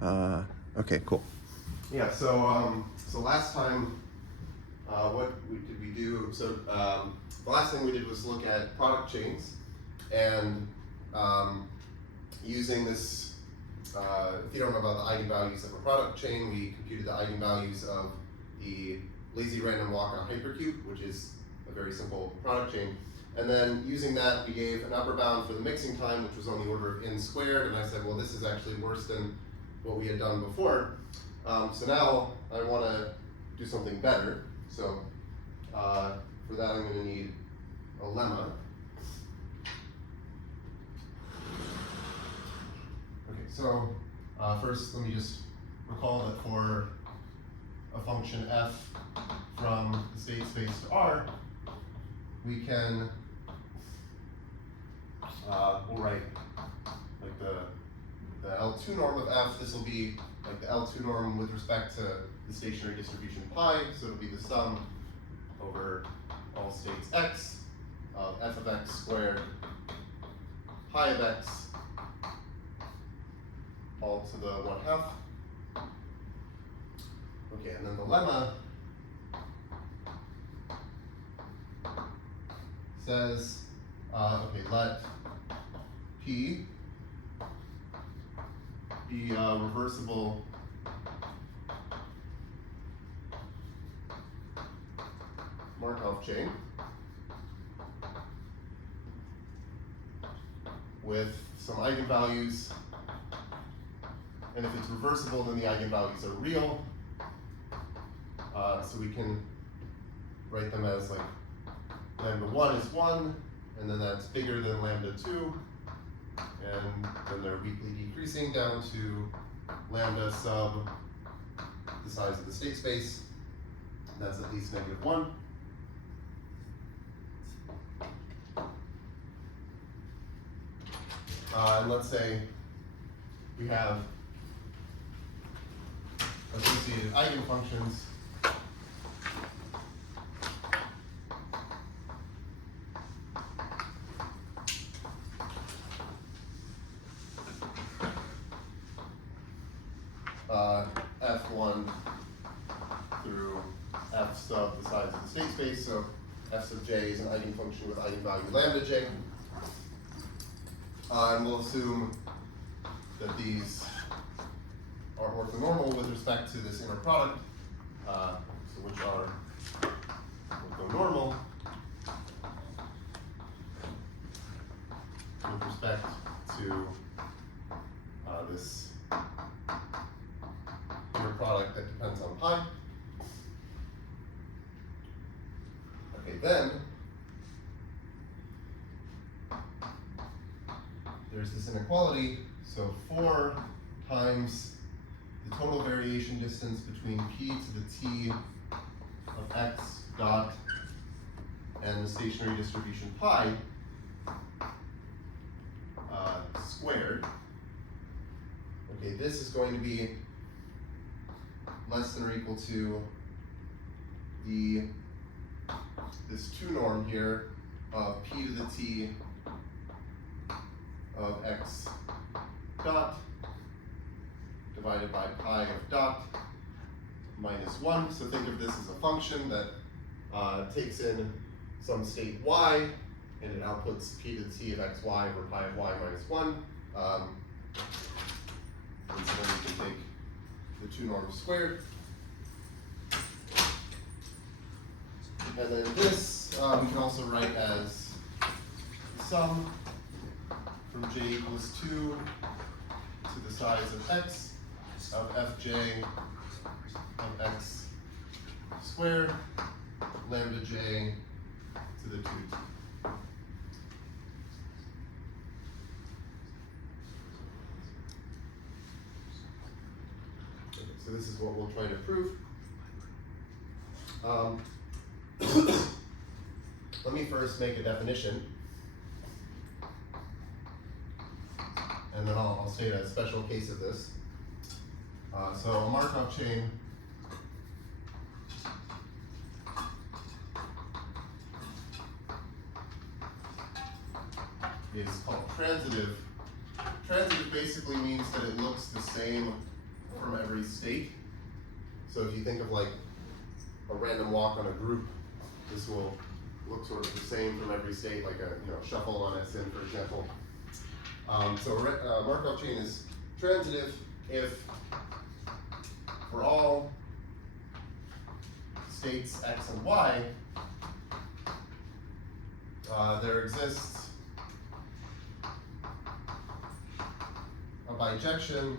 Okay, cool. Yeah, so last time, did we do? So the last thing we did was look at product chains, and using this, if you don't know about the eigenvalues of a product chain, we computed the eigenvalues of the lazy random walk on a hypercube, which is a very simple product chain. And then using that, we gave an upper bound for the mixing time, which was on the order of n squared, and I said, well, this is actually worse than what we had done before. So now I want to do something better. So for that, I'm going to need a lemma. Okay, so first let me just recall that for a function f from the state space to R, we can, we'll write like the L2 norm of f. This will be like the L2 norm with respect to the stationary distribution pi, so it'll be the sum over all states x of f of x squared pi of x all to the 1/2. Okay, and then the lemma says, okay, let P be a reversible Markov chain with some eigenvalues, and if it's reversible, then the eigenvalues are real. So we can write them as like lambda 1 is 1, and then that's bigger than lambda 2, and then they're weakly decreasing down to lambda sub the size of the state space. That's at least -1. And let's say we have associated eigenfunctions f1 through f sub the size of the state space. So f sub j is an eigenfunction with eigenvalue lambda j. And we'll assume that these are orthonormal with respect to this inner product, so which are orthonormal with respect to this inner product that depends on pi. Okay, then there's this inequality, so 4 times the total variation distance between p to the t of x dot and the stationary distribution pi squared. Okay, this is going to be less than or equal to this 2 norm here of p to the t of x dot divided by pi of dot minus 1. So think of this as a function that takes in some state y, and it outputs p to the t of xy over pi of y minus 1. And so then we can take the 2 norms squared. And then this we can also write as the sum from j equals 2 to the size of x of fj of x squared lambda j to the 2t. Okay, so this is what we'll try to prove. Let me first make a definition, and then I'll state a special case of this. So a Markov chain is called transitive. Transitive basically means that it looks the same from every state. So if you think of like a random walk on a group, this will look sort of the same from every state, like a shuffle on SN, for example. So a Markov chain is transitive if for all states x and y, there exists a bijection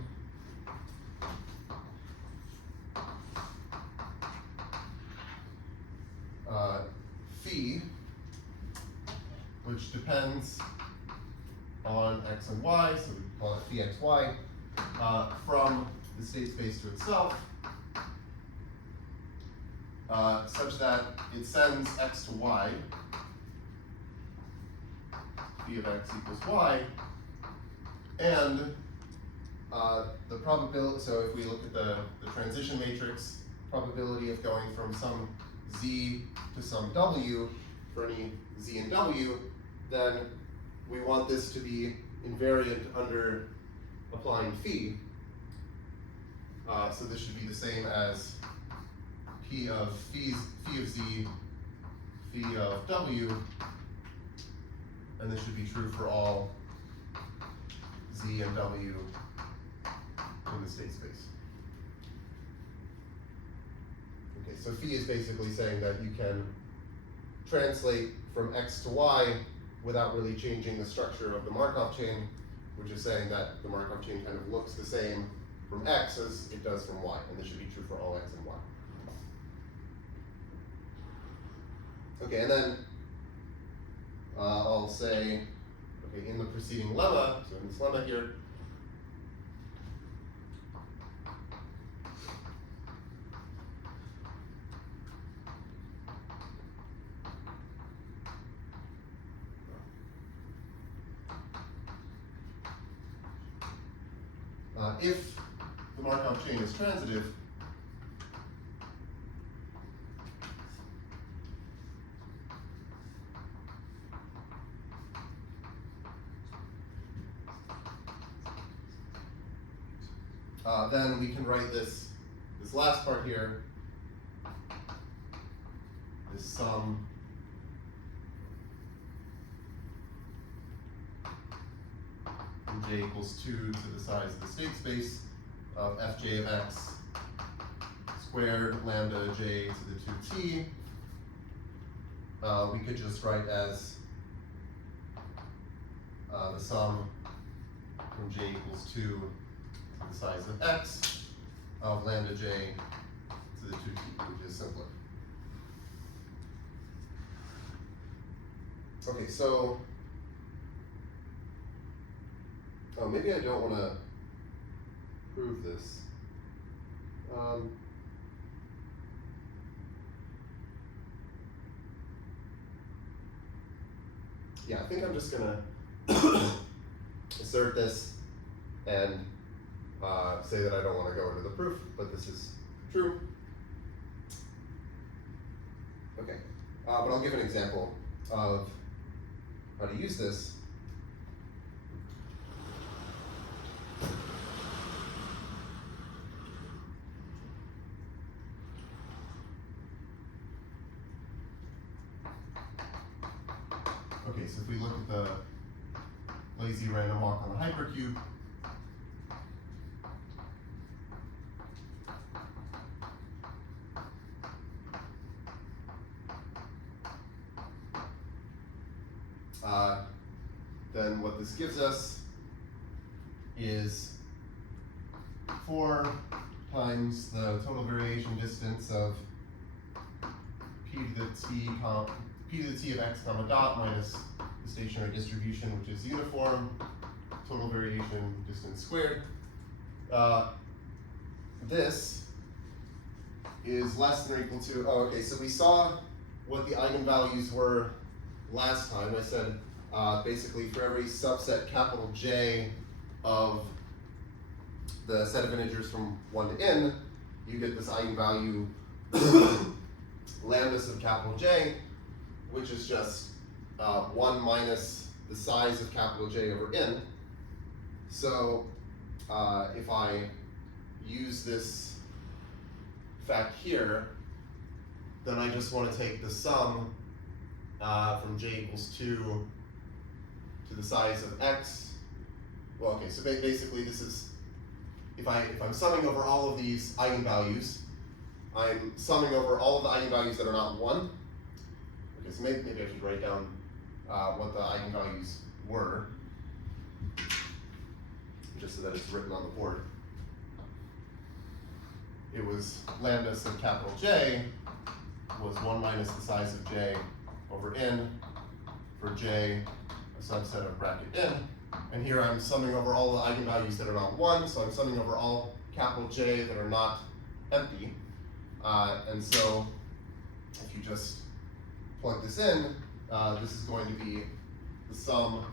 phi, which depends on x and y, so we call it phi xy, from the state space to itself, such that it sends x to y, phi of x equals y, and the probability, so if we look at the transition matrix, probability of going from some z to some w for any z and w, then we want this to be invariant under applying phi. So this should be the same as p of phi of z, phi of w, and this should be true for all z and w in the state space. Okay, so phi is basically saying that you can translate from x to y without really changing the structure of the Markov chain, which is saying that the Markov chain kind of looks the same from x as it does from y, and this should be true for all x and y. Okay, and then I'll say, okay, in the preceding lemma, so in this lemma here, if the Markov chain is transitive, then we can write this last part here, this sum from j equals 2 to the size of the state space of fj of x squared lambda j to the 2t. We could just write as the sum from j equals 2 to the size of x of lambda j to the 2t, which is simpler. Okay, so maybe I don't want to prove this. Yeah, I think I'm just gonna assert this and say that I don't want to go into the proof, but this is true. Okay, but I'll give an example of how to use this. Okay, so if we look at the lazy random walk on the hypercube, then what this gives us is 4 times the total variation distance of p to the t of x comma dot minus the stationary distribution, which is uniform, total variation distance squared. This is less than or equal to, oh, okay, so we saw what the eigenvalues were last time. I said basically for every subset capital J of the set of integers from 1 to n, you get this eigenvalue lambda sub capital J, which is just 1 minus the size of capital J over n. So if I use this fact here, then I just want to take the sum from j equals 2 to the size of x. Well, okay, so basically this is, if I'm summing over all of these eigenvalues, I'm summing over all of the eigenvalues that are not 1. Okay, so maybe I should write down what the eigenvalues were, just so that it's written on the board. It was lambda sub capital J was 1 minus the size of j over n for j, a subset of bracket n. And here I'm summing over all the eigenvalues that are not 1, so I'm summing over all capital J that are not empty. And so if you just plug this in, this is going to be the sum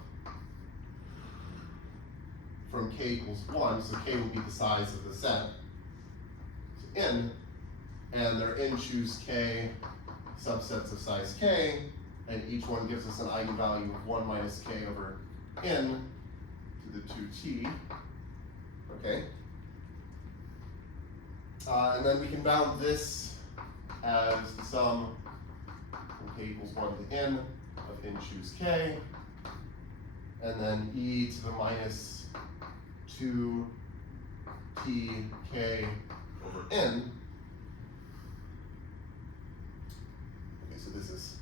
from k equals 1, so k will be the size of the set, so n, and their n choose k subsets of size k, and each one gives us an eigenvalue of 1 minus k over n to the 2t, okay? And then we can bound this as the sum from k equals 1 to n of n choose k, and then e to the minus 2 t k over n. Okay, so this is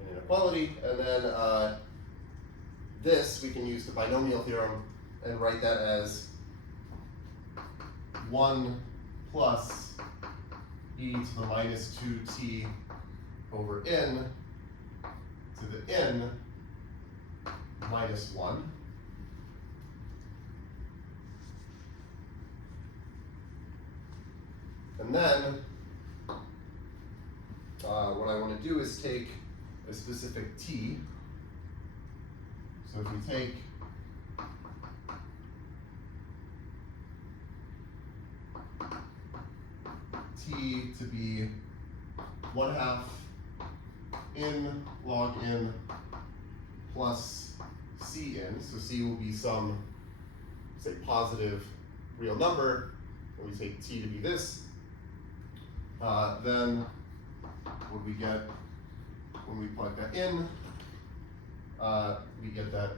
an inequality, and then this we can use the binomial theorem and write that as 1 plus e to the minus 2t over n to the n minus 1. And then what I want to do is take a specific t. So if we take t to be 1/2 n log n plus cn, so c will be some, say, positive real number, and we take t to be this, then what we get when we plug that in, we get that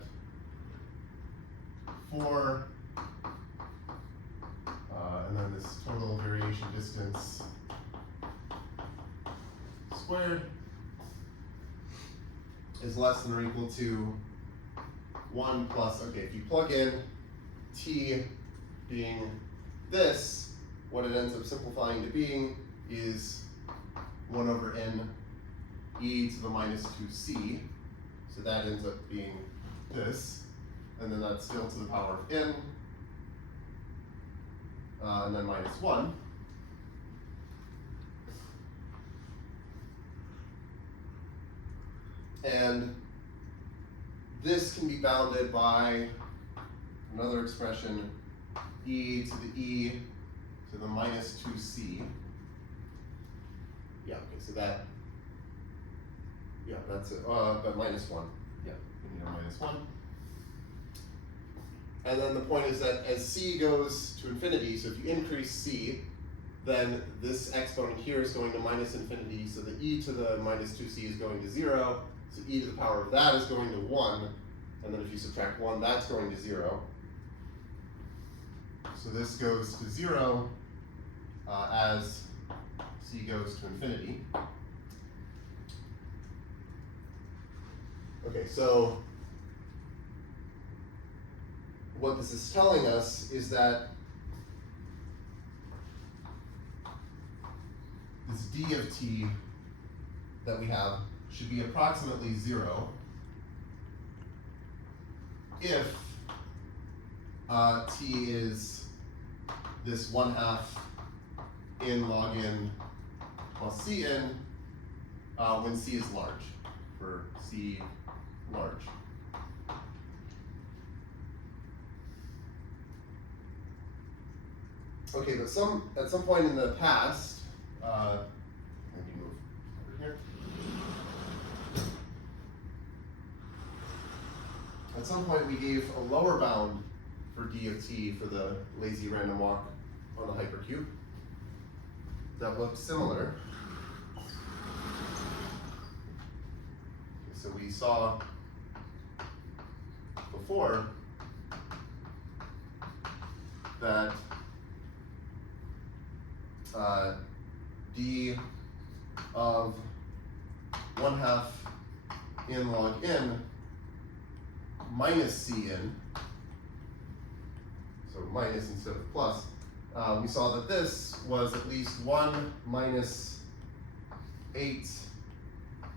4, and then this total variation distance squared is less than or equal to 1 plus, okay, if you plug in t being this, what it ends up simplifying to being is 1 over n e to the minus 2c, so that ends up being this, and then that's still to the power of n, and then minus 1. And this can be bounded by another expression, e to the e to the minus 2c. Yeah, okay, so that, yeah, that's it, but minus 1. Yeah, we need a minus 1. And then the point is that as c goes to infinity, so if you increase c, then this exponent here is going to minus infinity, so the e to the minus 2c is going to 0, so e to the power of that is going to 1, and then if you subtract 1, that's going to 0. So this goes to 0 as c goes to infinity. Okay, so what this is telling us is that this d of t that we have should be approximately 0 if t is this 1/2 n log n plus cn when c is large, for c large. Okay, but at some point in the past, let me move over here. At some point we gave a lower bound for d of t for the lazy random walk on the hypercube that looked similar. So we saw before that d of 1/2 in log n minus Cn, so minus instead of plus, we saw that this was at least 1 minus 8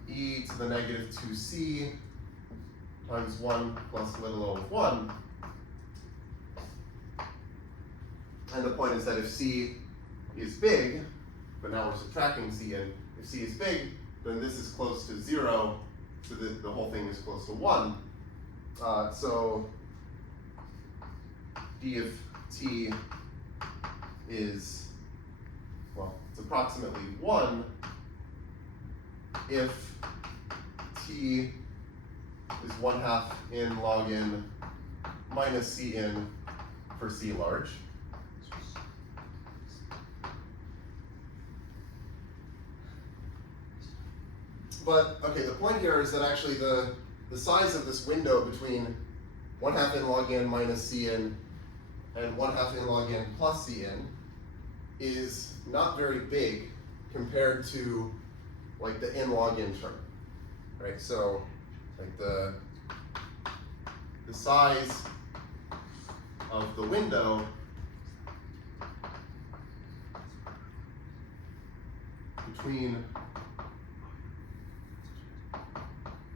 e to the negative 2c times 1 plus little o of 1. And the point is that if c is big, but now we're subtracting Cn, if c is big, then this is close to 0, so the whole thing is close to 1. So d of t is, well, it's approximately 1 if t is 1/2 in log n minus Cn for c large. But, okay, the point here is that actually the size of this window between 1/2 in log n minus Cn and 1/2 in log n plus Cn is not very big compared to like the n log n term, right? So like the size of the window between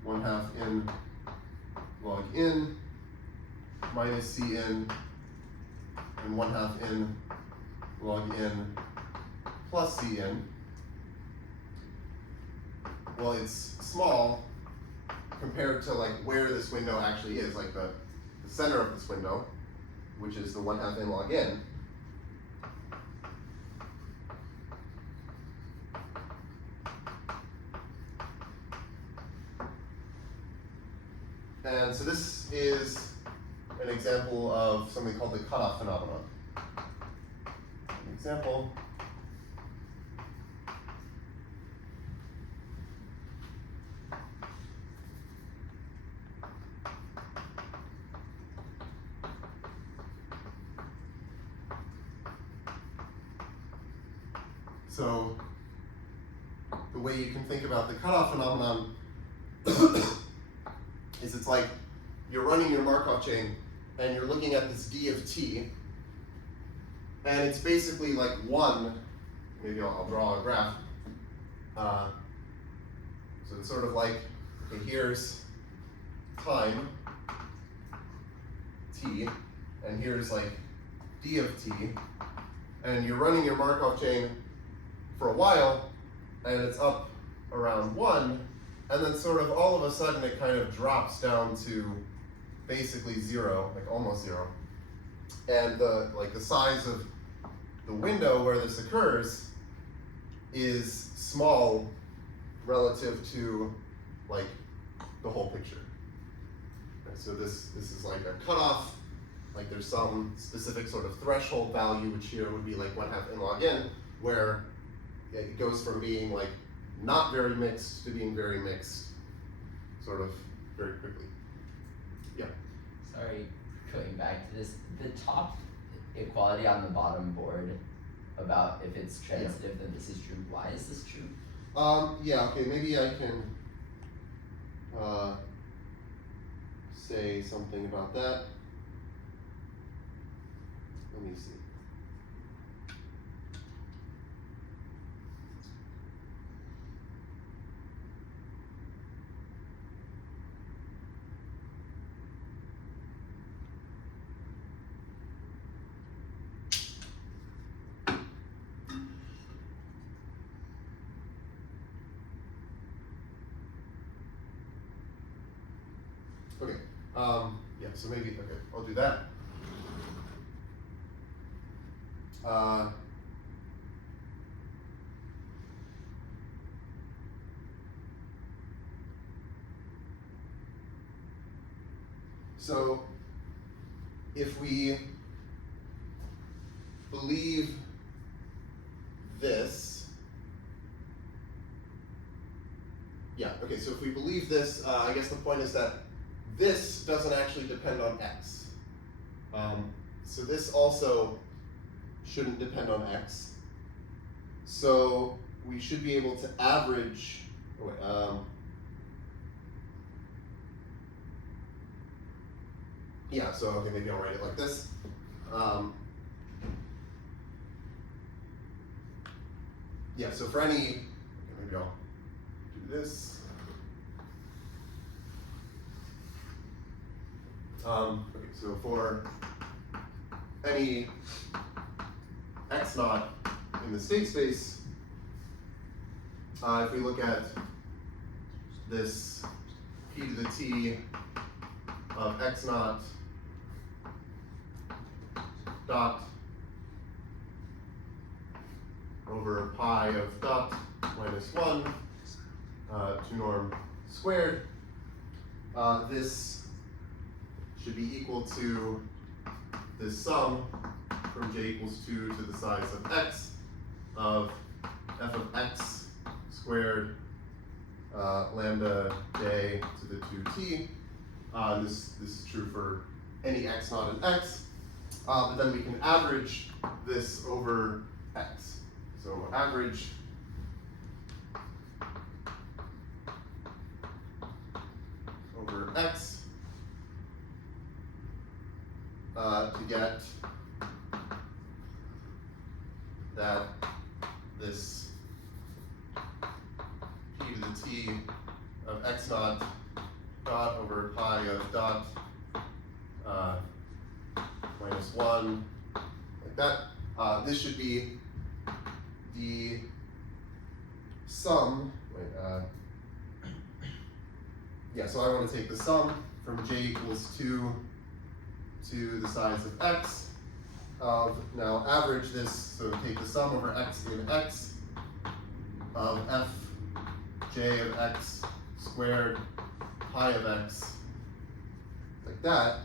1/2 in log n minus Cn and 1/2 in log n plus Cn, well, it's small compared to like where this window actually is, like the center of this window, which is the 1/2 in log n. And so this is an example of something called the cutoff phenomenon. An example. So the way you can think about the cutoff phenomenon is it's like you're running your Markov chain and you're looking at this d of t, and it's basically like 1, maybe I'll draw a graph. So it's sort of like, okay, here's time, t, and here's like d of t, and you're running your Markov chain for a while, and it's up around 1, and then sort of all of a sudden it kind of drops down to basically 0, like almost 0. And the size of the window where this occurs is small relative to like the whole picture. Right, so this is like a cutoff, like there's some specific sort of threshold value, which here would be like 1/2 in log n, where it goes from being like not very mixed to being very mixed, sort of very quickly. Yeah. Sorry, going back to this, the top equality on the bottom board about if it's transitive, then this is true. Why is this true? Yeah. Okay. Maybe I can say something about that. Let me see. Okay, yeah, so maybe, okay, I'll do that. So if we believe this, yeah, okay, so if we believe this, I guess the point is that this doesn't actually depend on x. So this also shouldn't depend on x. So we should be able to average, yeah, so okay, maybe I'll write it like this. Yeah, so for any, okay, maybe I'll do this. Okay, so for any x naught in the state space, if we look at this p to the t of x naught dot over pi of dot minus 1 2 norm squared, this should be equal to this sum from j equals 2 to the size of x of f of x squared lambda j to the 2t. This is true for any x naught in x, but then we can average this over x. So average over x to get that this p to the t of x naught dot over pi of dot minus 1, like that. This should be the sum, yeah, so I want to take the sum from j equals 2 to the size of x of, now average this, so take the sum over x in x of f j of x squared pi of x, like that,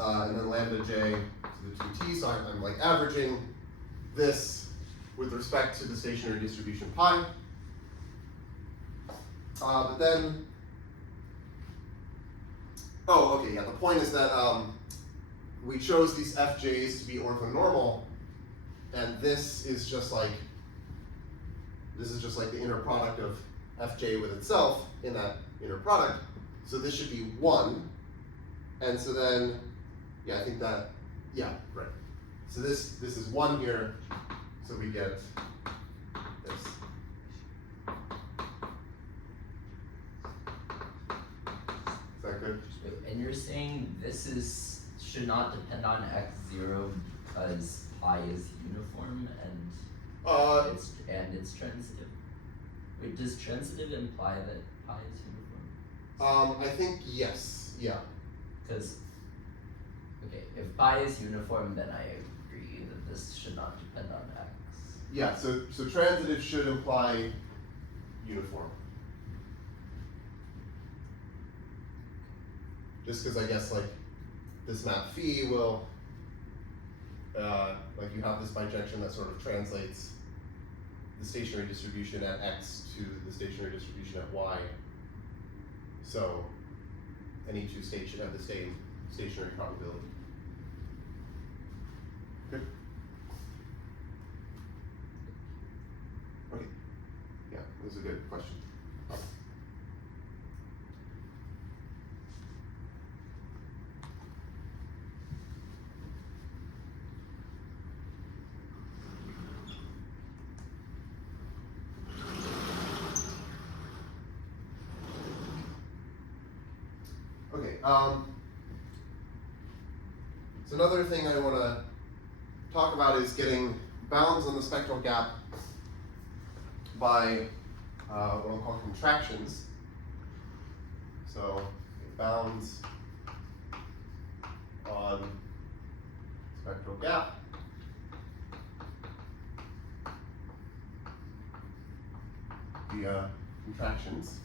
and then lambda j to the 2t, so I'm like averaging this with respect to the stationary distribution pi. But then, oh, okay, yeah, the point is that we chose these fj's to be orthonormal, and this is just like the inner product of fj with itself in that inner product. So this should be 1, and so then, yeah, I think that, yeah, right. So this is 1 here, so we get this. Is that good? And you're saying this should not depend on x0 because pi is uniform and it's transitive. Wait, does transitive imply that pi is uniform? I think yes. Yeah. Because okay, if pi is uniform, then I agree that this should not depend on x. Yeah. So transitive should imply uniform. Just because I guess like this map phi will, like you have this bijection that sort of translates the stationary distribution at x to the stationary distribution at y. So any two states should have the same stationary probability. Good. Okay. Yeah, this is a good question. Okay, so another thing I want to talk about is getting bounds on the spectral gap by what I'll call contractions. So bounds on spectral gap via contractions.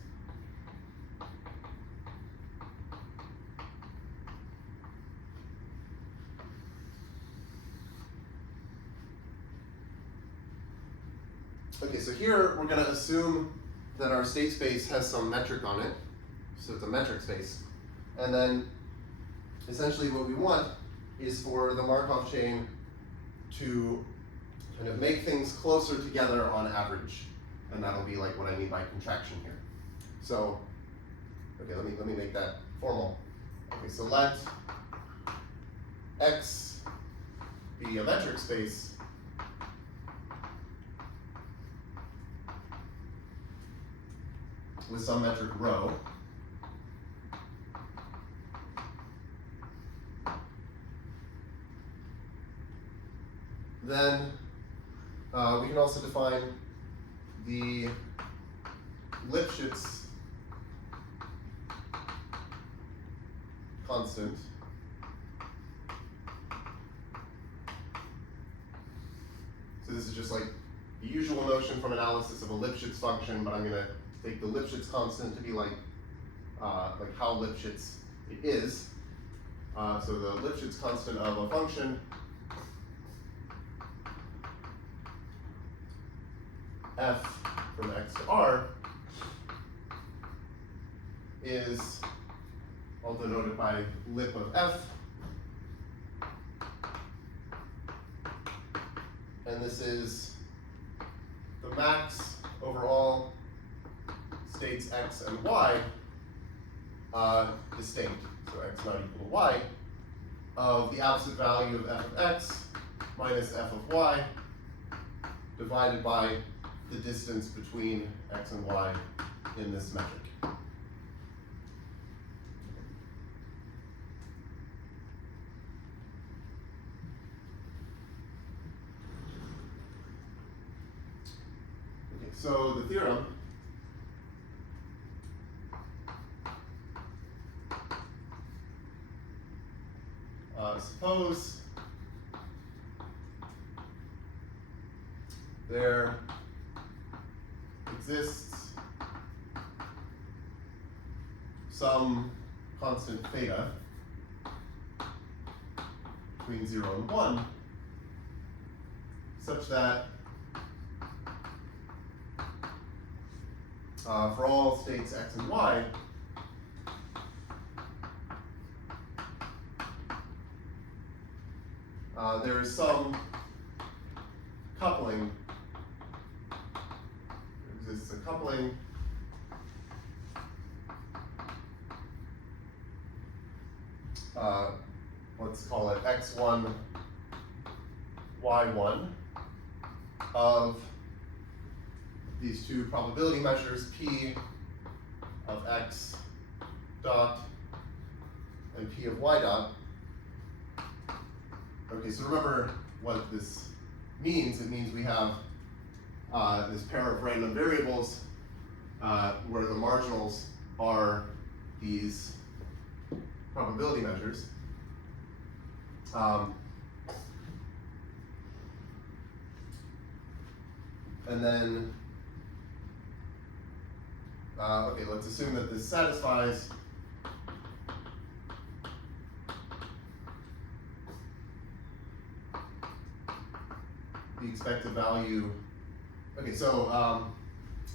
Okay, so here we're going to assume that our state space has some metric on it. So it's a metric space. And then essentially what we want is for the Markov chain to kind of make things closer together on average. And that'll be like what I mean by contraction here. So, okay, let me make that formal. Okay, so let X be a metric space with some metric rho. Then we can also define the Lipschitz constant so this is just like the usual notion from analysis of a Lipschitz function, but I'm going to take the Lipschitz constant to be like how Lipschitz it is. So the Lipschitz constant of a function f from x to r is, I'll denote it by lip of f, and this is the max over all states x and y distinct, so x not equal to y, of the absolute value of f of x minus f of y divided by the distance between x and y in this metric. Okay, so the theorem suppose there exists some constant theta between 0 and 1 such that for all states x and y, there is some coupling. There exists a coupling let's call it x1, y1 of these two probability measures, p of x dot and p of y dot. Okay, so remember what this means. It means we have this pair of random variables where the marginals are these probability measures. And then, okay, let's assume that this satisfies the expected value. Okay, so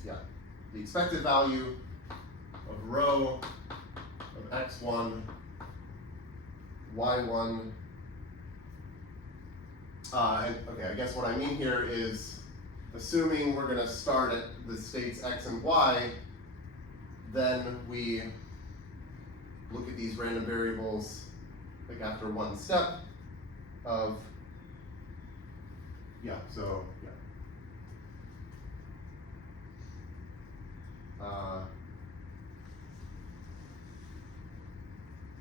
yeah, the expected value of rho of x1, y1. And okay, I guess what I mean here is assuming we're going to start at the states x and y, then we look at these random variables like after one step of, yeah, so, yeah.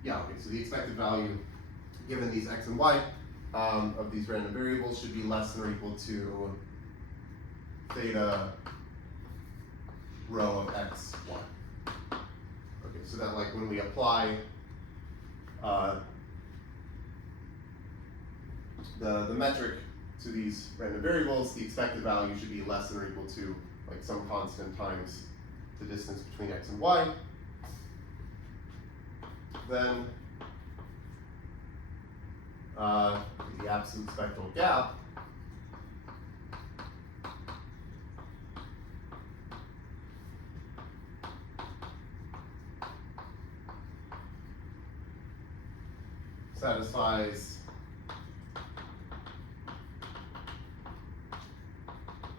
Yeah, okay, so the expected value given these x and y of these random variables should be less than or equal to theta rho of x, y. Okay, so that like when we apply the metric to these random variables, the expected value should be less than or equal to like some constant times the distance between x and y. Then the absolute spectral gap satisfies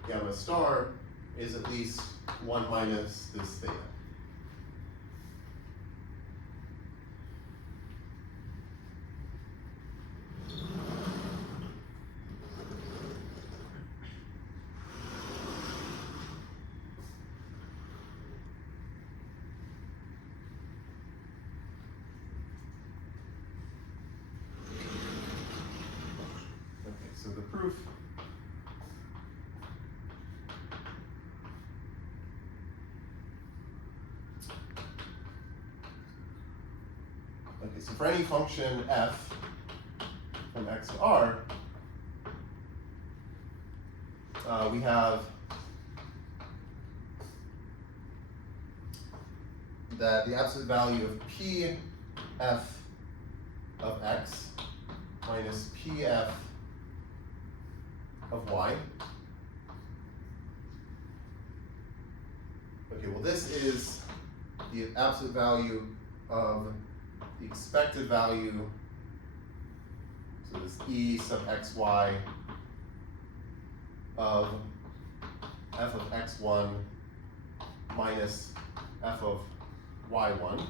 gamma star is at least 1 minus this theta. So the proof so for any function f from x to r, we have that the absolute value of p f of x minus p f of y. Okay, well this is the absolute value of the expected value, so this e sub xy of f of x1 minus f of y1.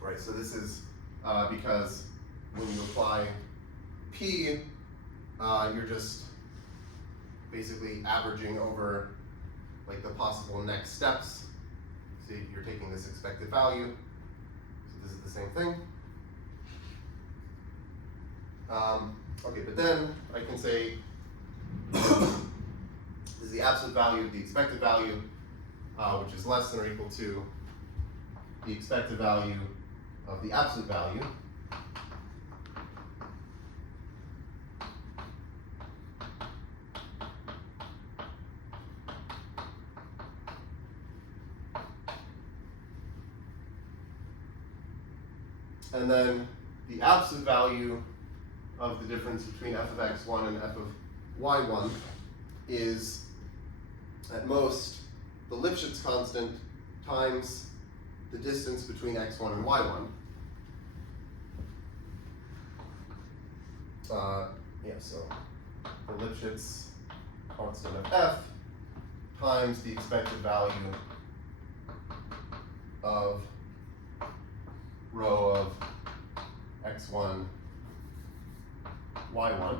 Right, so this is because when you apply p, you're just basically averaging over like the possible next steps. So you're taking this expected value. So this is the same thing. Okay, but then I can say this is the absolute value of the expected value, which is less than or equal to the expected value of the absolute value. And then the absolute value of the difference between f of x1 and f of y1 is at most the Lipschitz constant times the distance between x1 and y1. So the Lipschitz constant of f times the expected value of rho of x1, y1.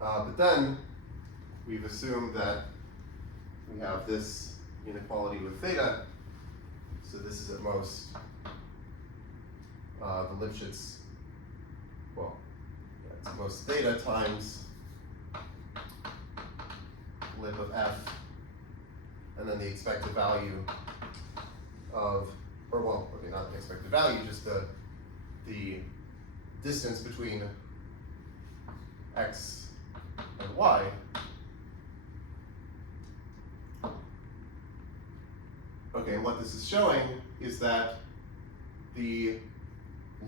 But then we've assumed that we have this inequality with theta, so this is at most the Lipschitz, well, yeah, it's at most theta times lip of f, and then the expected value of, or well, okay, not the expected value, just the distance between x and y. Okay, and what this is showing is that the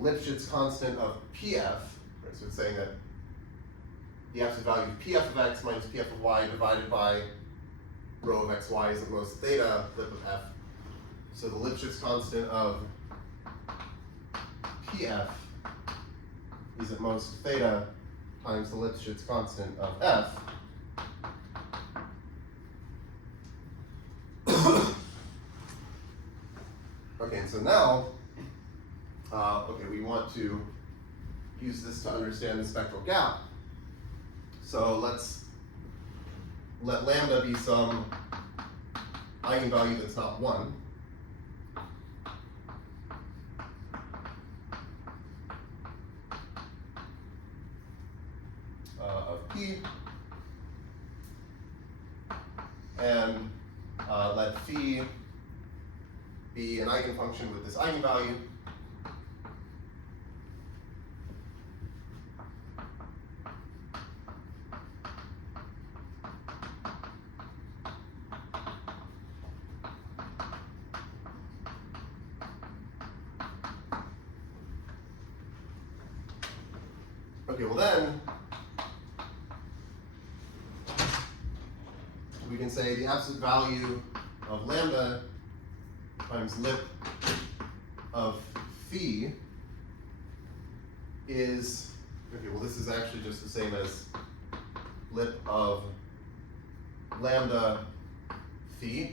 Lipschitz constant of pf, right, so it's saying that the absolute value of pf of x minus pf of y divided by rho of xy is at most theta lip of f. So the Lipschitz constant of pf is at most theta times the Lipschitz constant of f. Okay, and so now, okay, we want to use this to understand the spectral gap. So let's let lambda be some eigenvalue that's not 1. Of p, and let phi be an eigenfunction with this eigenvalue. Okay, well then, we can say the absolute value of lambda times lip of phi is, okay, well this is actually just the same as lip of lambda phi,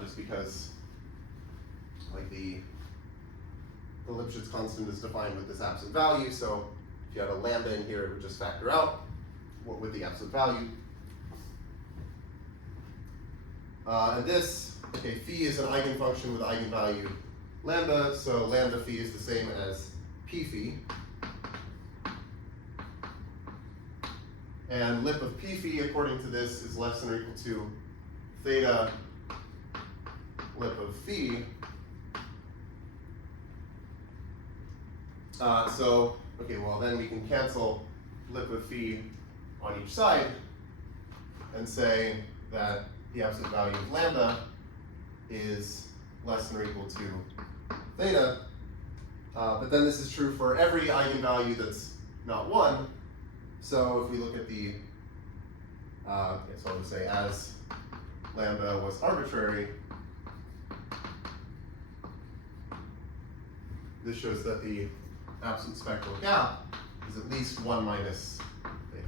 just because like the Lipschitz constant is defined with this absolute value, so if you had a lambda in here, it would just factor out with the absolute value. And this, okay, phi is an eigenfunction with eigenvalue lambda, so lambda phi is the same as p phi. And lip of p phi, according to this, is less than or equal to theta lip of phi. So, okay, well then we can cancel lip of phi on each side and say that the absolute value of lambda is less than or equal to theta. But then this is true for every eigenvalue that's not 1. So if we look at the, so I'll just say as lambda was arbitrary, this shows that the absolute spectral gap is at least 1 minus theta.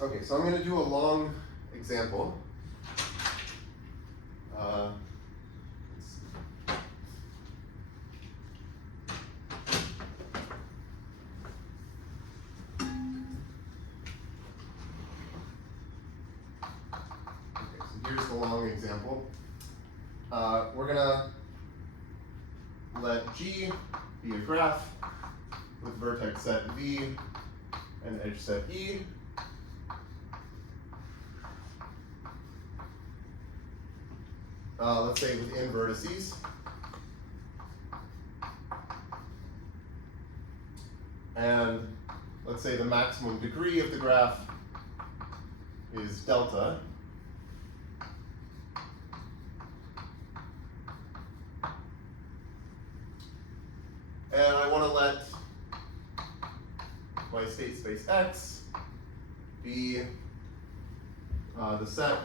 Okay, so I'm going to do a long example. Let's see. Okay, so here's the long example. We're going to let G be a graph with vertex set V and edge set E. Let's say within vertices. And let's say the maximum degree of the graph is delta. And I want to let my state space X be the set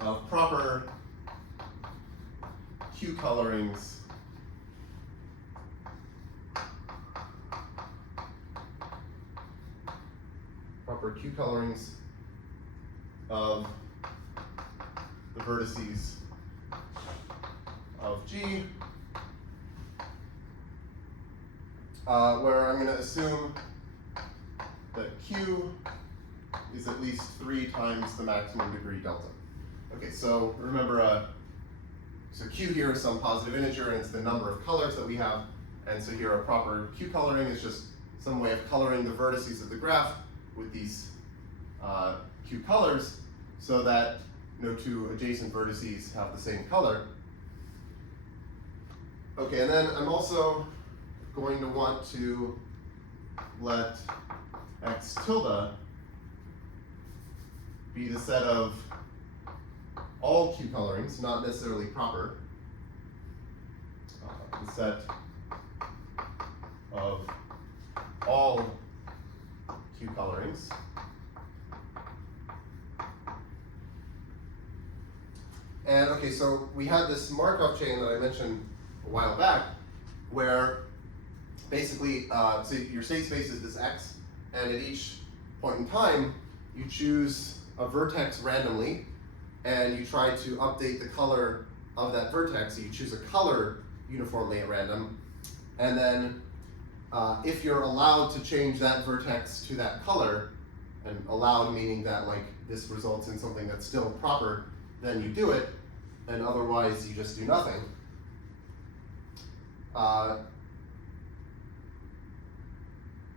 of proper Q colorings of the vertices of G, where I'm going to assume that Q is at least 3 times the maximum degree delta. Okay, so remember, so Q here is some positive integer, and it's the number of colors that we have. And so here a proper Q coloring is just some way of coloring the vertices of the graph with these Q colors so that no 2 adjacent vertices have the same color. Okay, and then I'm also going to want to let X tilde be the set of all Q colorings, not necessarily proper, the set of all Q colorings. And okay, so we had this Markov chain that I mentioned a while back, where basically, so your state space is this X, and at each point in time, you choose a vertex randomly, and you try to update the color of that vertex. So you choose a color uniformly at random, and then if you're allowed to change that vertex to that color, and allowed meaning that like this results in something that's still proper, then you do it, and otherwise you just do nothing.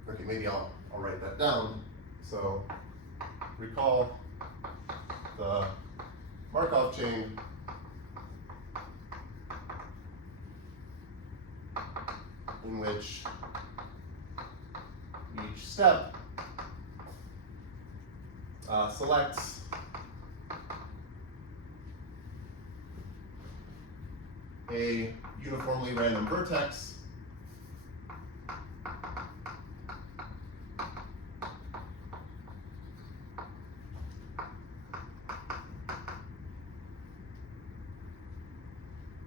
Okay, maybe I'll write that down. So recall the Markov chain in which each step selects a uniformly random vertex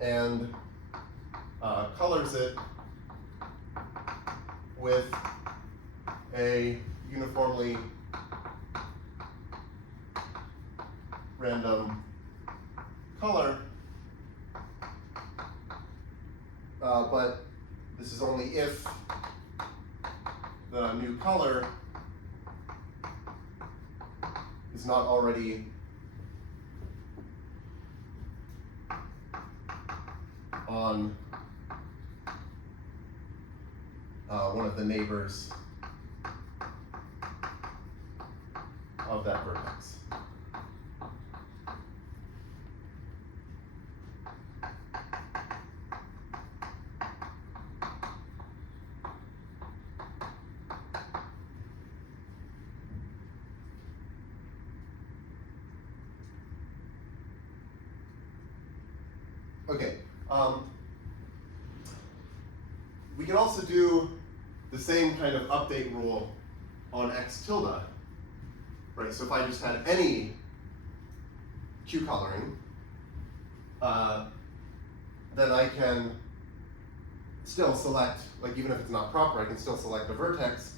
and colors it with a uniformly random color, but this is only if the new color is not already on one of the neighbors of that vertex. Okay, we can also do the same kind of update rule on x tilde, right? So if I just had any Q coloring, then I can still select, like even if it's not proper, I can still select a vertex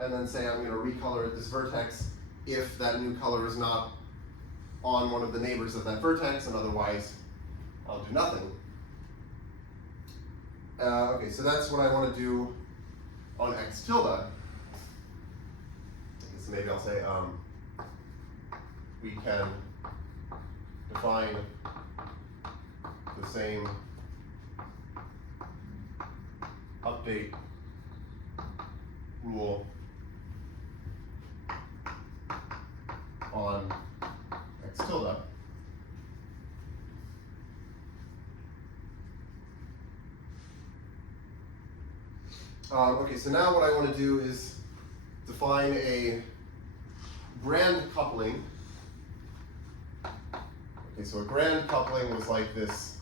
and then say I'm going to recolor this vertex if that new color is not on one of the neighbors of that vertex, and otherwise I'll do nothing. Okay, so that's what I want to do on x tilde. I guess maybe I'll say we can define the same update rule on x tilde. Okay, so now what I want to do is define a grand coupling. Okay, so a grand coupling was like this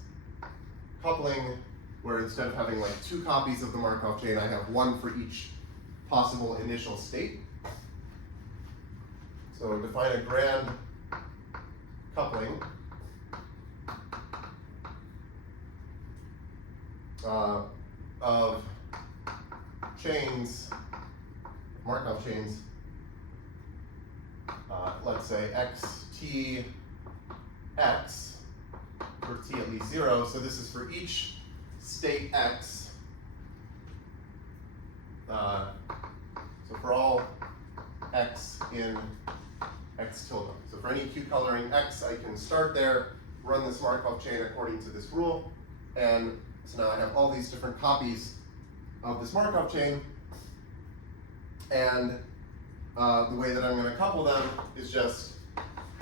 coupling where instead of having like two copies of the Markov chain, I have one for each possible initial state. So define a grand coupling of chains, Markov chains, let's say x for t at least 0. So this is for each state x. So for all x in x tilde. So for any Q coloring x, I can start there, run this Markov chain according to this rule, and so now I have all these different copies of this Markov chain, and the way that I'm going to couple them is just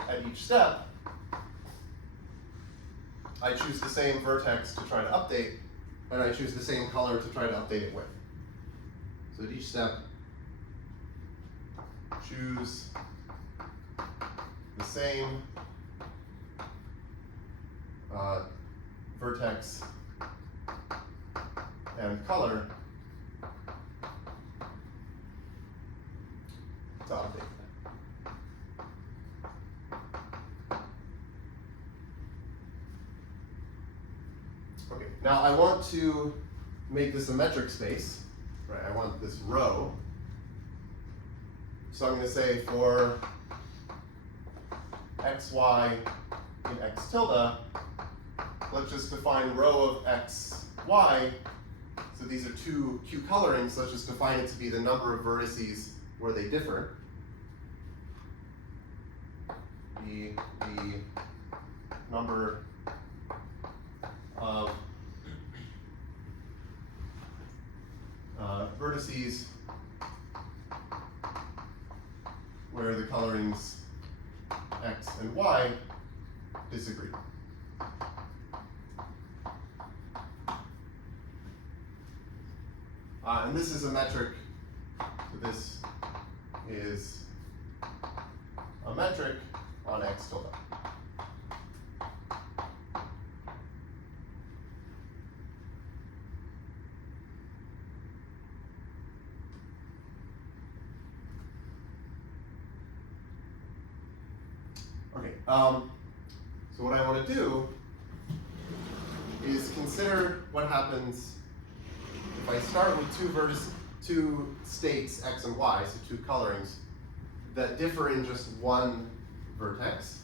at each step, I choose the same vertex to try to update, and I choose the same color to try to update it with. So at each step, choose the same vertex and color to update. Okay, now I want to make this a metric space, right? I want this row. So I'm going to say for xy in x tilde, let's just define row of xy. So these are two Q colorings, let's just define it to be the number of vertices where they differ. The number of vertices where the colorings x and y disagree. And this is a metric, so this is a metric on x tilde. Okay, so what I want to do is consider what happens if I start with two states, x and y, so two colorings, that differ in just one vertex.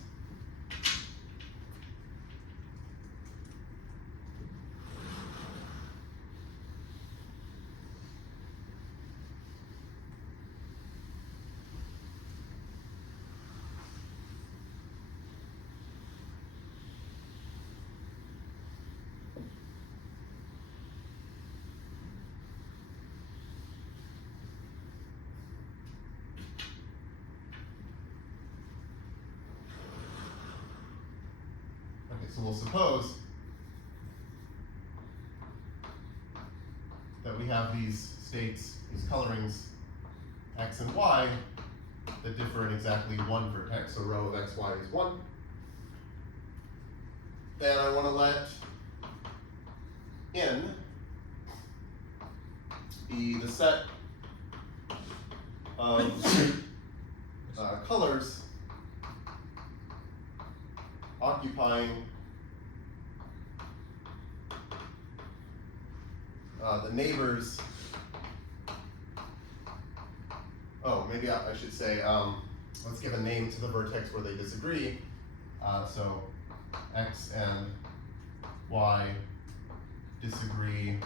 So we'll suppose that we have these states, these colorings, x and y, that differ in exactly one vertex. So row of x, y is 1. And I want to let n be the set of colors occupying the neighbors. Oh, maybe I should say, let's give a name to the vertex where they disagree. So x and y disagree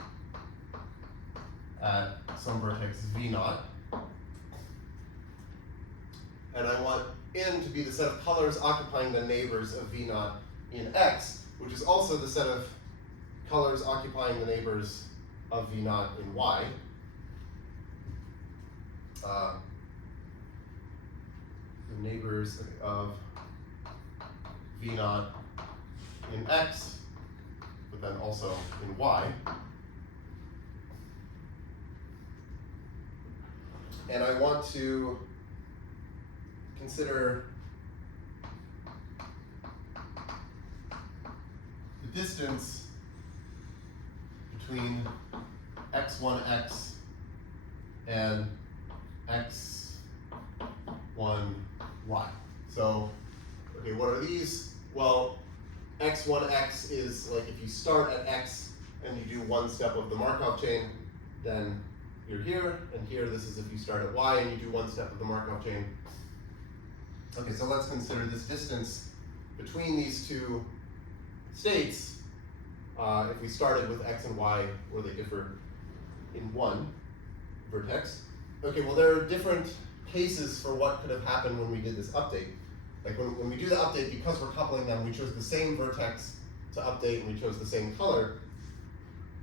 at some vertex v naught. And I want n to be the set of colors occupying the neighbors of v naught in x, which is also the set of colors occupying the neighbors of v naught in y. The neighbors of v naught in x, but then also in y. And I want to consider the distance between x1x and x1y. So, okay, what are these? Well, x1x is like if you start at x and you do one step of the Markov chain, then you're here, and here this is if you start at y and you do one step of the Markov chain. Okay, so let's consider this distance between these two states if we started with x and y where they differ in one vertex. Okay, well there are different cases for what could have happened when we did this update. Like when we do the update, because we're coupling them, we chose the same vertex to update and we chose the same color.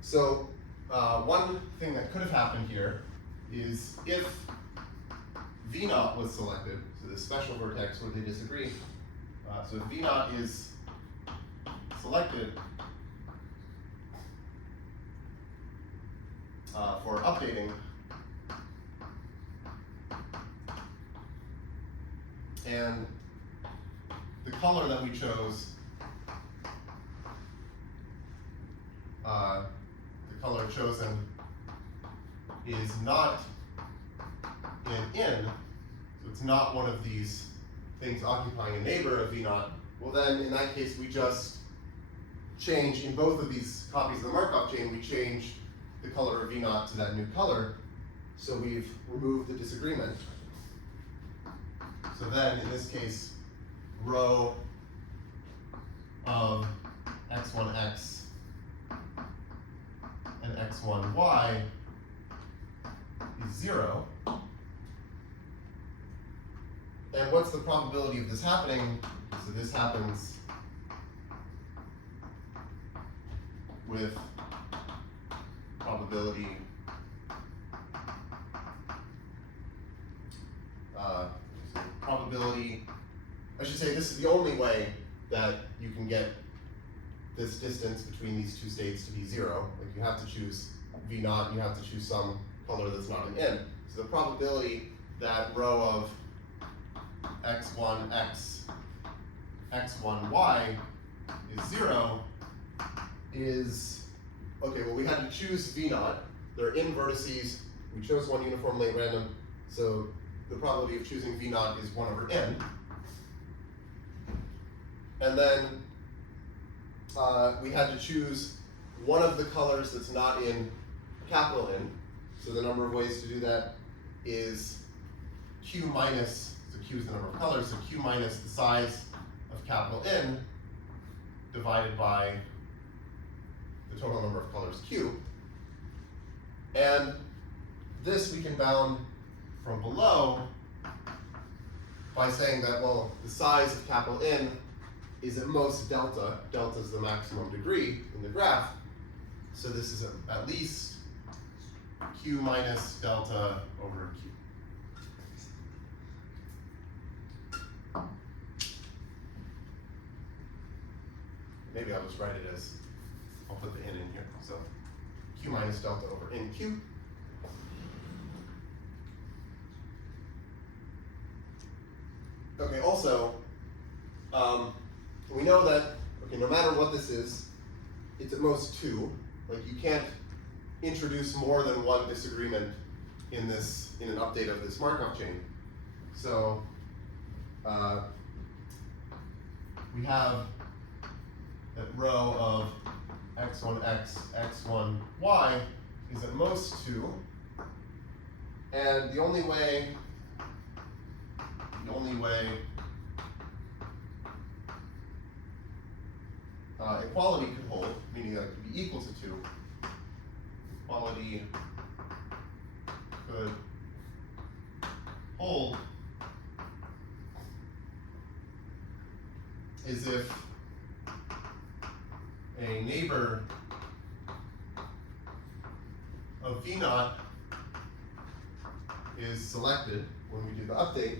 So one thing that could have happened here is if v naught was selected, so this special vertex where they disagree, so if v naught is selected for updating, and the color that we chose, the color chosen is not in n, so it's not one of these things occupying a neighbor of v naught, well then in that case we just change, in both of these copies of the Markov chain, we change the color of v naught to that new color, so we've removed the disagreement. So then in this case, row of x1x and x1y is 0. And what's the probability of this happening? So this happens with probability I should say this is the only way that you can get this distance between these two states to be 0. Like you have to choose v naught, you have to choose some color that's not an N. So the probability that row of x1x, x1y is 0 is, okay, well we had to choose v naught. There are n vertices. We chose one uniformly at random. So the probability of choosing v naught is 1 over n. And then we had to choose one of the colors that's not in capital N. So the number of ways to do that is q minus, so q is the number of colors, so q minus the size of capital N divided by the total number of colors q. And this we can bound from below by saying that, well, the size of capital N is at most delta. Delta is the maximum degree in the graph. So this is at least q minus delta over q. Maybe I'll just write it as, I'll put the n in here. So q minus delta over nq. Okay, also, we know that, okay, no matter what this is, it's at most 2. Like, you can't introduce more than one disagreement in this, in an update of this Markov chain. So, we have that row of x1x, x1y is at most 2. And the only way equality could hold, meaning that it could be equal to 2, equality could hold is if a neighbor of v naught is selected when we do the update.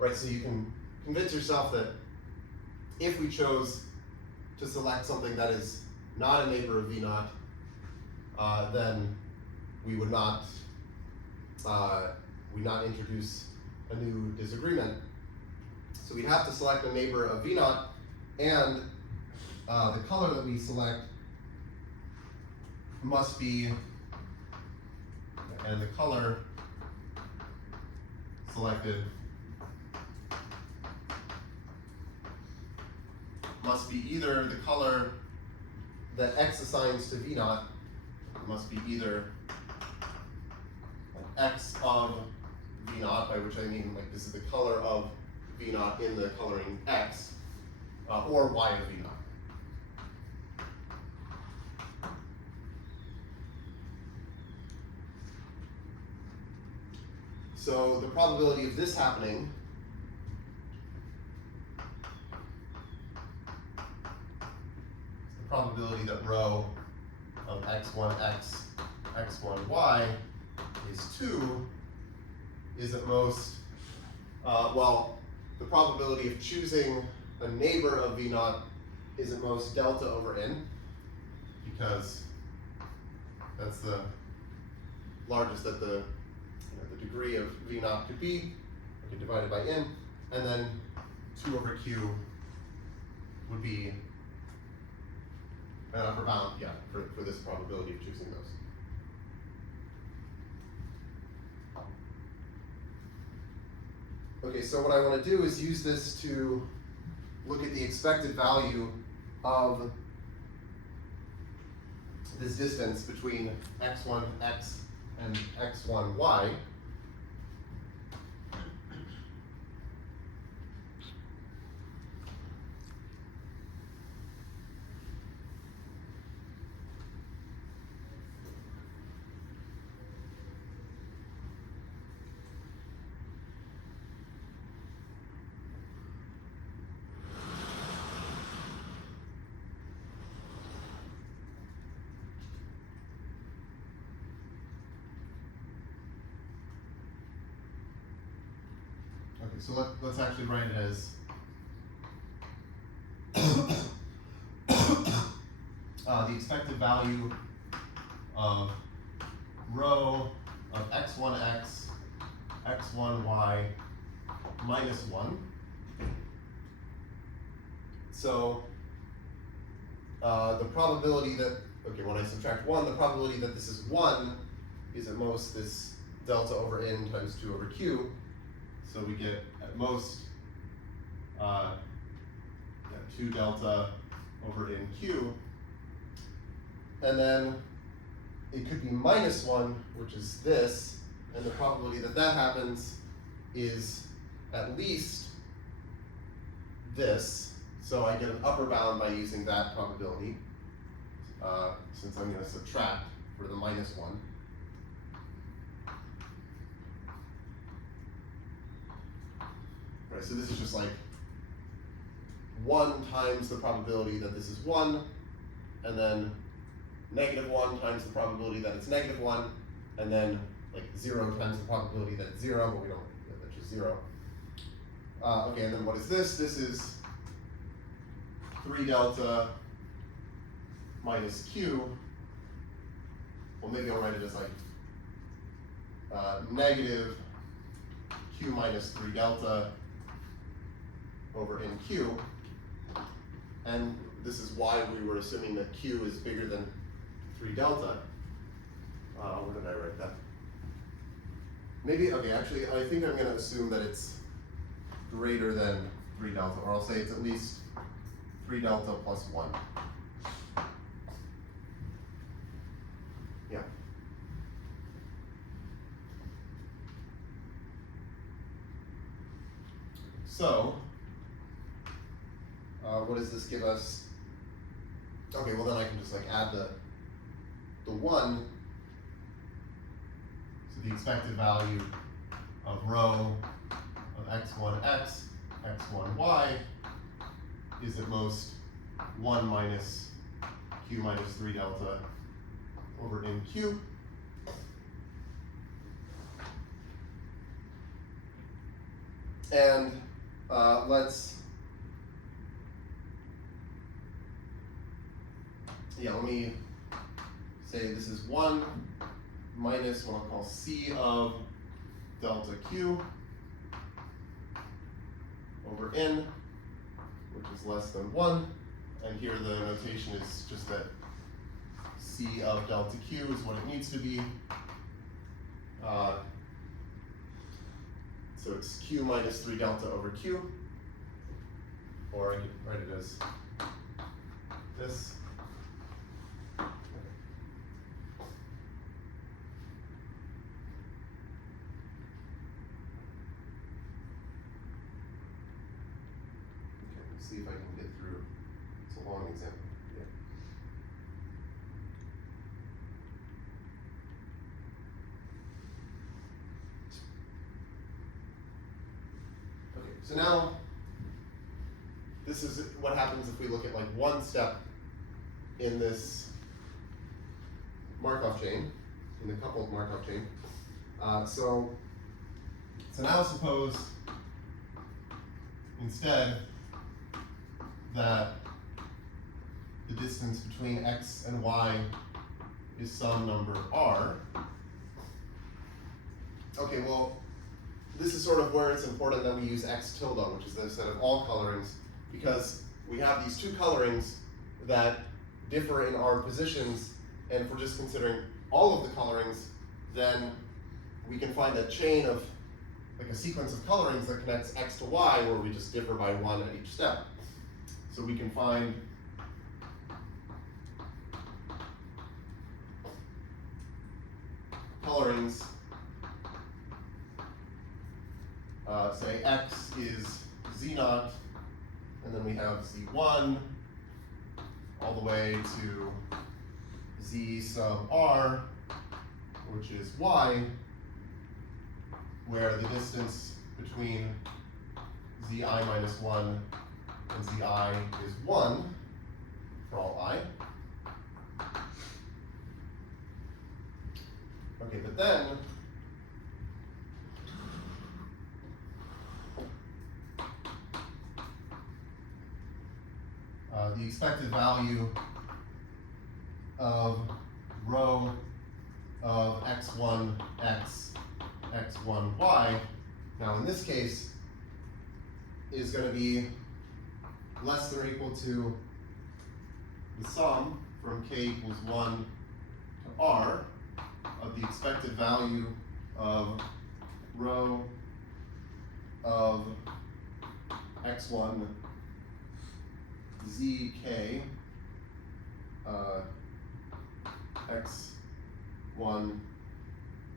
Right, so you can convince yourself that if we chose to select something that is not a neighbor of v naught, then we would not introduce a new disagreement. So we'd have to select a neighbor of v naught, and the color that we select must be, and the color selected must be either the color that x assigns to v naught, must be either x of v naught, by which I mean like this is the color of v naught in the coloring x, or y of v naught. So the probability of this happening is the probability that row of x1x, x1y is 2 is at most, well, the probability of choosing a neighbor of v naught is at most delta over n, because that's the largest that the degree of v naught could be, okay, divided by n, and then 2 over q would be an upper bound, yeah, for this probability of choosing those. Okay, so what I want to do is use this to look at the expected value of this distance between x1x and x1y. Okay, so let's actually write it as the expected value of rho of x1x, x1y minus 1. So the probability that, okay, when I subtract 1, the probability that this is 1 is at most this delta over n times 2 over q. So we get at most 2 delta over nq. And then it could be minus 1, which is this, and the probability that that happens is at least this. So I get an upper bound by using that probability, since I'm going to subtract for the minus 1. Right, so this is just like 1 times the probability that this is 1, and then negative 1 times the probability that it's negative 1, and then like 0 times the probability that it's 0, but we don't, that's just 0. Okay, and then what is this? This is 3 delta minus q. Well, maybe I'll write it as like negative q minus 3 delta over nq. And this is why we were assuming that q is bigger than 3 delta. Where did I write that? Maybe, okay, actually, I think I'm going to assume that it's greater than 3 delta, or I'll say it's at least 3 delta plus 1. Yeah. So, what does this give us? Okay, well then I can just like add the 1. So the expected value of rho of x1x, x1y is at most 1 minus q minus 3 delta over nq. And let me say this is 1 minus what I'll call c of delta q over n, which is less than 1. And here the notation is just that c of delta q is what it needs to be. So it's q minus 3 delta over q, or I could write it as this. See if I can get through. It's a long example. Yeah. Okay, so now this is what happens if we look at like one step in this Markov chain, in the coupled Markov chain. So now suppose instead that the distance between x and y is some number r. Okay, well, this is sort of where it's important that we use x tilde, which is the set of all colorings, because we have these two colorings that differ in our positions, and if we're just considering all of the colorings, then we can find a chain of, like a sequence of colorings that connects x to y, where we just differ by 1 at each step. So we can find colorings, say x is z0, and then we have z1 all the way to z sub r, which is y, where the distance between zi minus 1 and zi is 1 for all I. Okay, but then the expected value of rho of x1, x, x1, y. Now in this case is going to be less than or equal to the sum from k equals 1 to r of the expected value of rho of x1 zk x1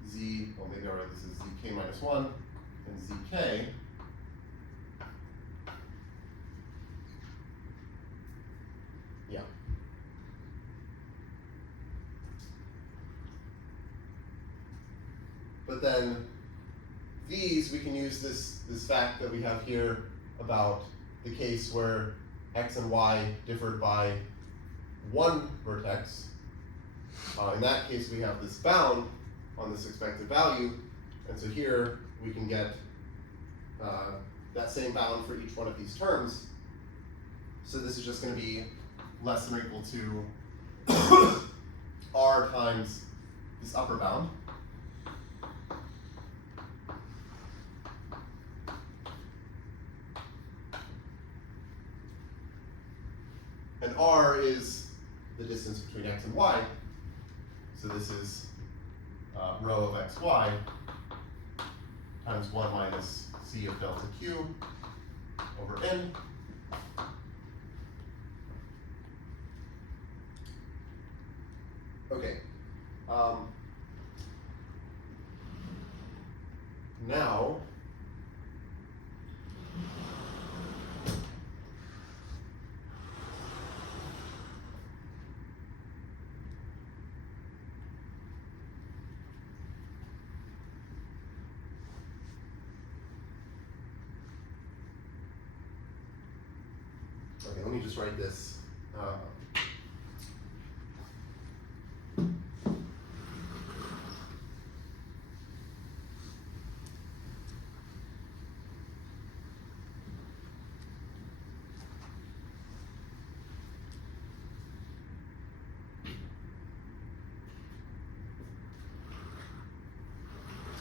z, well maybe I'll write this as zk minus 1 and zk But then these, we can use this fact that we have here about the case where x and y differed by one vertex. In that case, we have this bound on this expected value, and so here we can get that same bound for each one of these terms. So this is just going to be less than or equal to r times this upper bound. And r is the distance between x and y. So this is rho of xy times 1 minus c of delta q over n. Okay. Now, okay, let me just write this.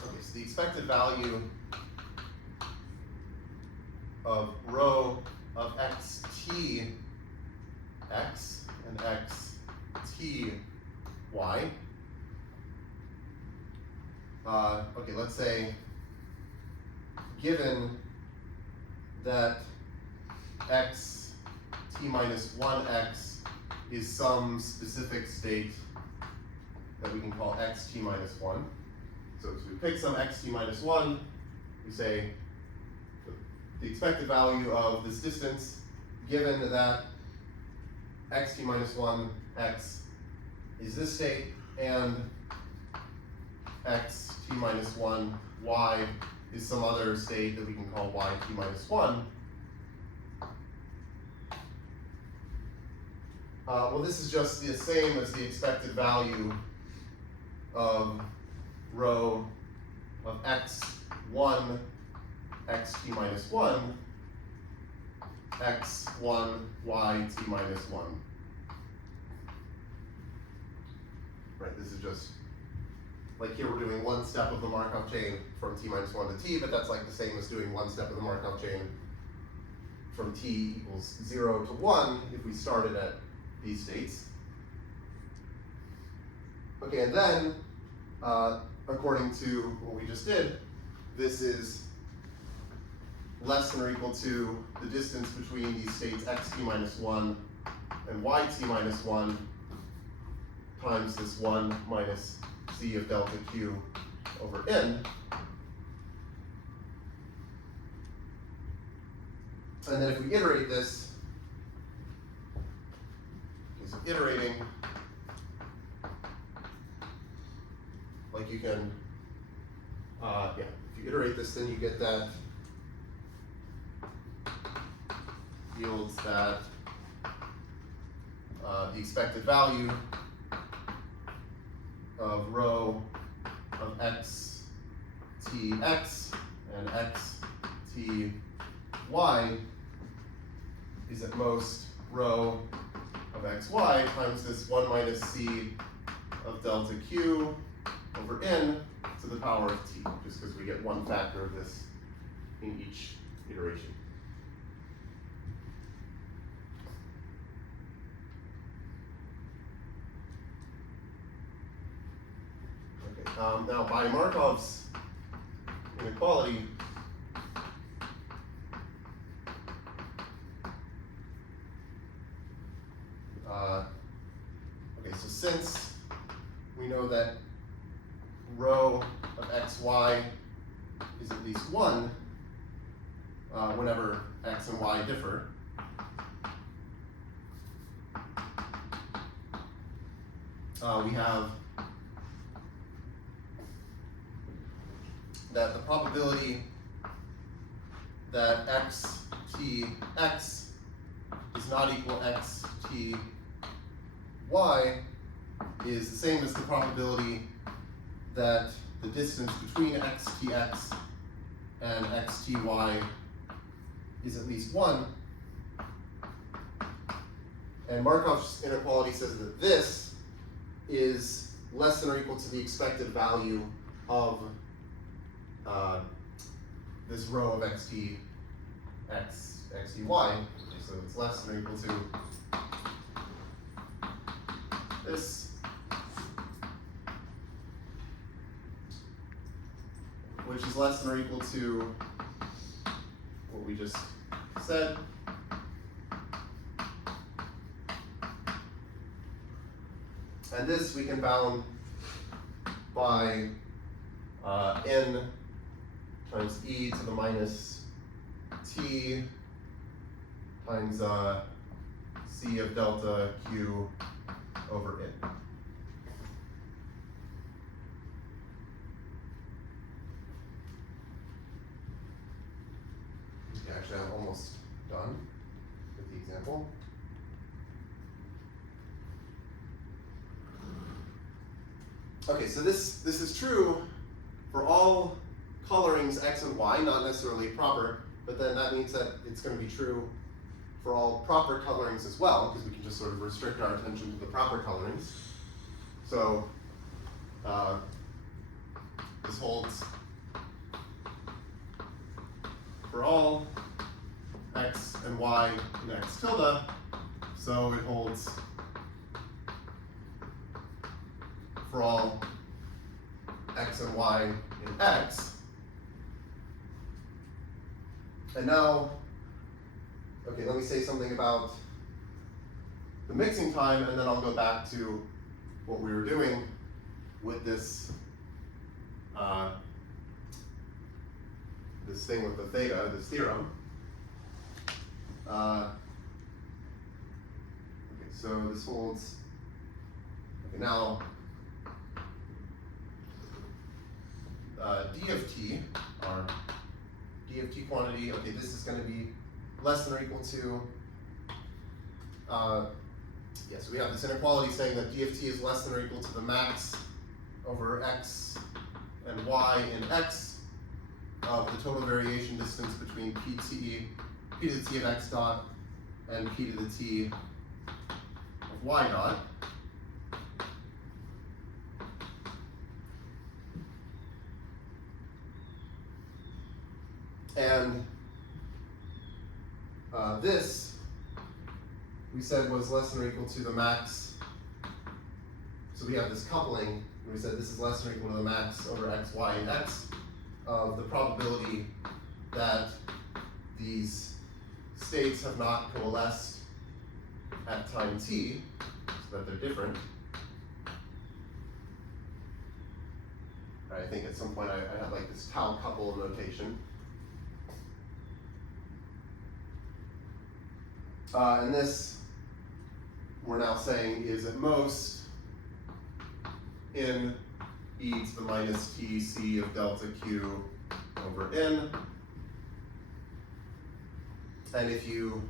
So the expected value of rho of xt x and xt y. Okay, let's say given that x t minus 1x is some specific state that we can call xt minus 1. So we pick some xt minus 1, we say the expected value of this distance given that xt minus 1 x is this state and xt minus 1 y is some other state that we can call yt minus 1. Well, this is just the same as the expected value of rho of x1 xt minus 1 x1 yt minus 1. Right, this is just like here we're doing one step of the Markov chain from t minus 1 to t, but that's like the same as doing one step of the Markov chain from t equals 0 to 1 if we started at these states. Okay, and then according to what we just did, this is less than or equal to the distance between these states xt minus 1 and yt minus 1 times this 1 minus c of delta q over n. And then if we iterate this, okay, so iterating, like you can, if you iterate this, then you get that yields that the expected value of rho of x t x and x t y is at most rho of of xy times this 1 minus c of delta q over n to the power of t, just because we get one factor of this in each iteration. Okay, now by Markov's inequality, okay, so since we know that rho of xy is at least 1 whenever x and y differ, we have that the probability that x is not equal x t y is the same as the probability that the distance between x tx and x ty is at least 1. And Markov's inequality says that this is less than or equal to the expected value of this rho of xt x xty. So it's less than or equal to this, which is less than or equal to what we just said. And this we can bound by n times e to the minus t times c of delta q over n. Okay, actually I'm almost done with the example. Okay, so this is true for all colorings x and y, not necessarily proper, but then that means that it's going to be true for all proper colorings as well, because we can just sort of restrict our attention to the proper colorings. So this holds for all x and y in x tilde, so it holds for all x and y in x. And now, okay, let me say something about the mixing time, and then I'll go back to what we were doing with this this thing with the theta, this theorem. Okay, so this holds. Okay, now d of t, our d of t quantity, okay, this is going to be less than or equal to, so we have this inequality saying that d of t is less than or equal to the max over x and y in x of the total variation distance between p to the t of x dot and p to the t of y dot. And this, we said, was less than or equal to the max. So we have this coupling, and we said this is less than or equal to the max over x, y, and x of the probability that these states have not coalesced at time t, so that they're different. I think at some point I had like this tau couple notation. And this, we're now saying, is at most in e to the minus t c of delta q over n. And if you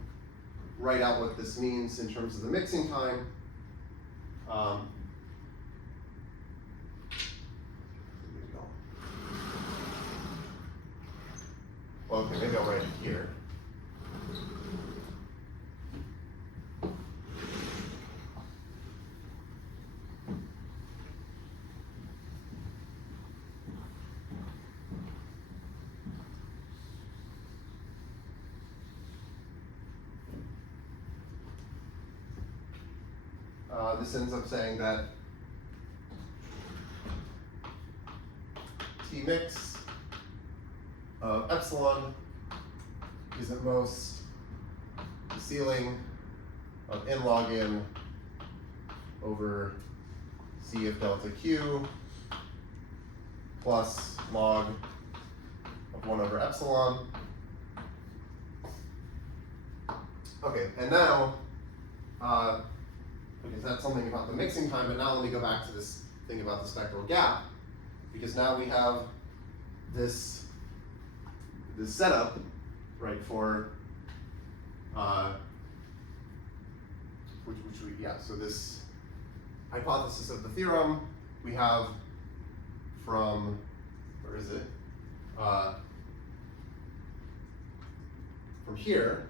write out what this means in terms of the mixing time, well, okay, maybe I'll write it here. this ends up saying that T mix of epsilon is at most the ceiling of n log n over C of delta Q plus log of 1 over epsilon. Okay, and now, because that's something about the mixing time, but now let me go back to this thing about the spectral gap, because now we have this setup, right, for, so this hypothesis of the theorem we have from, where is it? From here,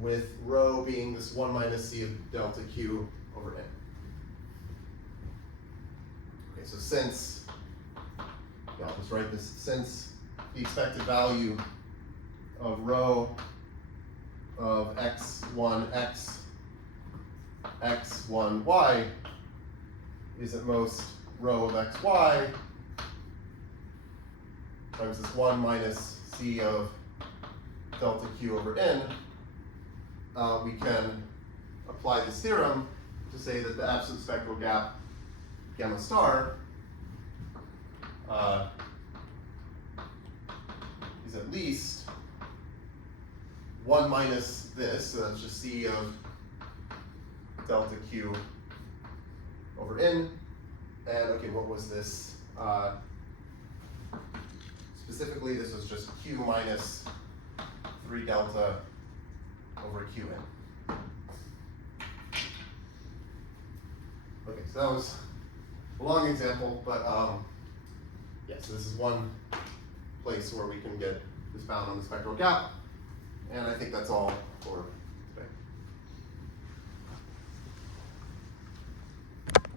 with rho being this 1 minus C of delta Q over N. Okay, so since, I'll just write this, since the expected value of rho of x1x, x1y is at most rho of xy times this 1 minus C of delta Q over N, we can apply this theorem to say that the absolute spectral gap gamma star is at least 1 minus this, so that's just C of delta Q over N. And okay, what was this? Specifically, this was just Q minus 3 delta over Qn. Okay, so that was a long example, but yeah, so this is one place where we can get this bound on the spectral gap, and I think that's all for